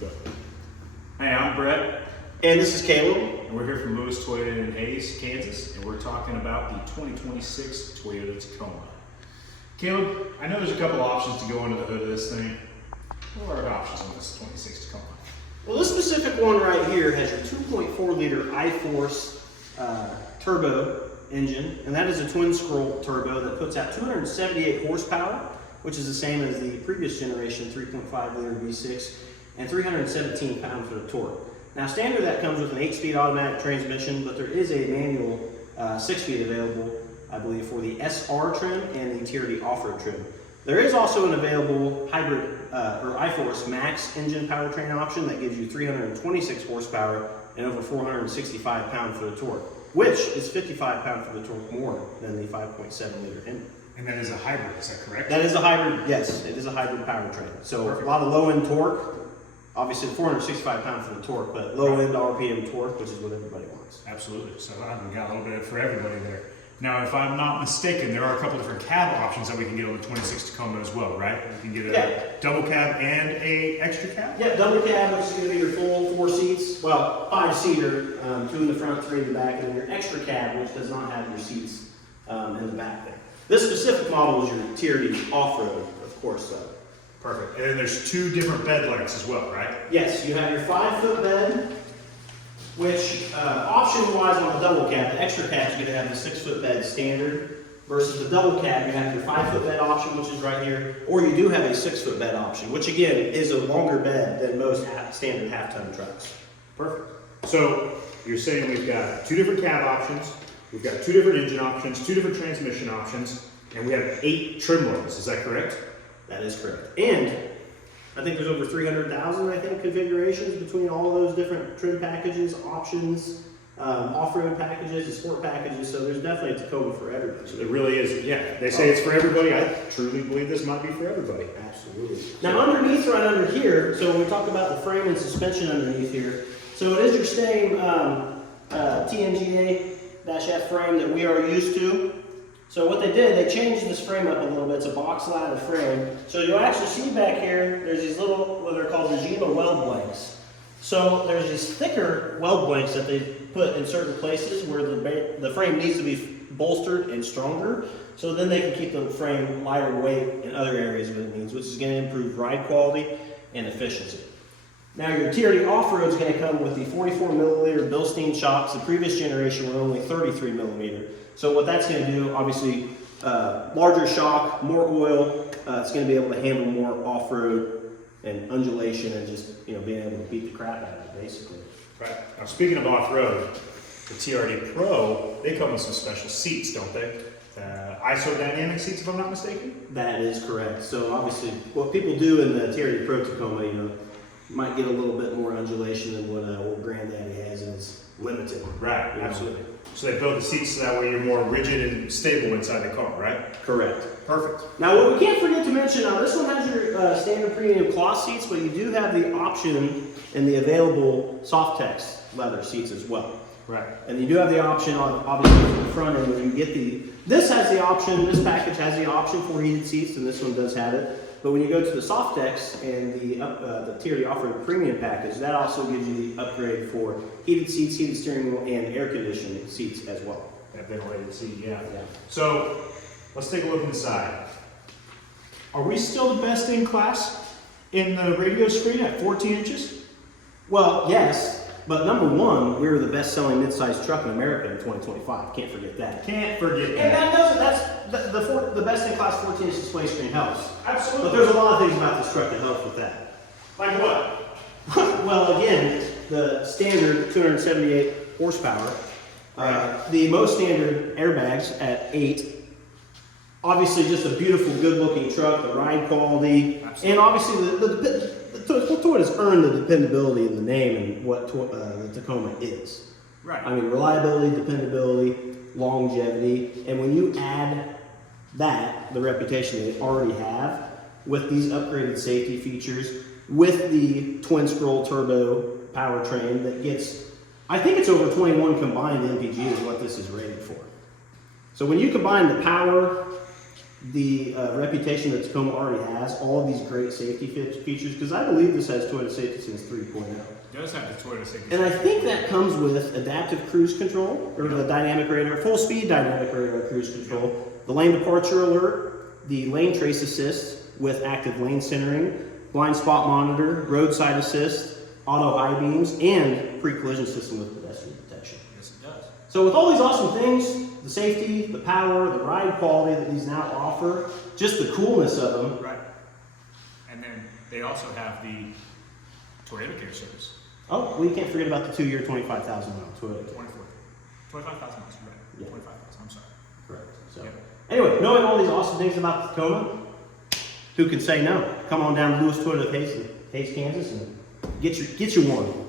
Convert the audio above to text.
Go. Hey, I'm Brett. And this is Caleb. And we're here from Lewis Toyota in Hayes, Kansas, and we're talking about the 2026 Toyota Tacoma. Caleb, I know there's a couple options to go under the hood of this thing. What are the options on this 26 Tacoma? Well, this specific one right here has your 2.4 liter I-Force turbo engine, and that is a twin scroll turbo that puts out 278 horsepower, which is the same as the previous generation 3.5 liter V6, and 317 pound-foot of torque. Now, standard that comes with an 8-speed automatic transmission, but there is a manual 6-speed available, I believe, for the SR trim and the TRD off-road trim. There is also an available hybrid or I-Force Max engine powertrain option that gives you 326 horsepower and over 465 pound-foot of torque, which is 55 pound-foot of torque more than the 5.7 liter engine. And that is a hybrid, is that correct? That is a hybrid, yes, it is a hybrid powertrain. So Perfect. A lot of low-end torque, obviously 465 pound-foot of torque, but low-end RPM torque, which is what everybody wants. Absolutely. So we got a little bit for everybody there. Now, if I'm not mistaken, there are a couple different cab options that we can get on the 26 Tacoma as well, right? We can get a double cab and a extra cab? Yeah, double cab, which is going to be your full 4 seats. Well, 5-seater, 2 in the front, 3 in the back, and then your extra cab, which does not have your seats in the back there. This specific model is your TRD off-road, of course. Perfect. And then there's 2 different bed lengths as well, right? Yes, you have your 5-foot bed, which option-wise on the double cab, the extra cab is going to have the 6-foot bed standard, versus the double cab, you have your 5-foot bed option, which is right here, or you do have a 6-foot bed option, which again is a longer bed than most standard half-ton trucks. Perfect. So you're saying we've got 2 different cab options, we've got 2 different engine options, 2 different transmission options, and we have 8 trim levels. Is that correct? That is correct. And I think there's over 300,000, I think, configurations between all of those different trim packages, options, off-road packages, and sport packages. So there's definitely a Tacoma for everybody. So it really is. Yeah, they say it's for everybody. I truly believe this might be for everybody. Absolutely. Now underneath, right under here, so when we talk about the frame and suspension underneath here, so it is your same TNGA-F frame that we are used to. So what they did, they changed this frame up a little bit. It's a box ladder frame. So you'll actually see back here, there's these little, what they're called Regima weld blanks. So there's these thicker weld blanks that they put in certain places where the frame needs to be bolstered and stronger. So then they can keep the frame lighter weight in other areas where it needs, which is going to improve ride quality and efficiency. Now your TRD off-road is going to come with the 44 milliliter Bilstein shocks. The previous generation were only 33 millimeter. So what that's going to do, obviously, larger shock, more oil. It's going to be able to handle more off-road and undulation and just being able to beat the crap out of it, basically. Right. Now speaking of off-road, the TRD Pro, they come with some special seats, don't they? Isodynamic seats, if I'm not mistaken. That is correct. So obviously, what people do in the TRD Pro Tacoma, might get a little bit more undulation than what old Granddaddy has, and it's limited. Right. Absolutely. So they build the seats so that way you're more rigid and stable inside the car, right? Correct. Perfect. Now, what we can't forget to mention, this one has your standard premium cloth seats, but you do have the option in the available Softex leather seats as well. Right. And you do have the option, obviously, for the front end when you get this has the option, this package has the option for heated seats, and this one does have it. But when you go to the Softex and the TRD off-road premium package, that also gives you the upgrade for heated seats, heated steering wheel, and air conditioning seats as well. That ventilated seat, yeah. So let's take a look inside. Are we still the best in class in the radio screen at 14 inches? Well, yes. But number one, we were the best-selling mid-sized truck in America in 2025. Can't forget that. Can't forget that. And that's the best-in-class 14-inch display screen helps. Absolutely. But there's a lot of things about this truck that helps with that. Like what? Well, again, the standard 278 horsepower. Right. The most standard airbags at 8. Obviously, just a beautiful, good-looking truck. The ride quality, absolutely. And obviously Toyota's earned the dependability in the name and what the Tacoma is. Right. I mean, reliability, dependability, longevity, and when you add that, the reputation they already have, with these upgraded safety features, with the twin scroll turbo powertrain that gets, I think it's over 21 combined MPG is what this is rated for. So when you combine the power, the reputation that Tacoma already has, all of these great safety features, because I believe this has Toyota Safety Sense 3.0. It does have the Toyota Tacoma. And I think that comes with adaptive cruise control, or the dynamic radar, full speed dynamic radar cruise control, the lane departure alert, the lane trace assist with active lane centering, blind spot monitor, roadside assist, auto high beams, and pre-collision system with pedestrian detection. Yes, it does. So with all these awesome things, the safety, the power, the ride quality that these now offer, just the coolness of them. Right. And then they also have the Toyota Care Service. Oh, we can't forget about the 2-year, 25,000 mile Toyota. 25,000 miles, right? Yeah. 25,000, I'm sorry. Correct. So, Yep. anyway, knowing all these awesome things about the Tacoma, who can say no? Come on down to Lewis Toyota of Hayes, Kansas, and get your one.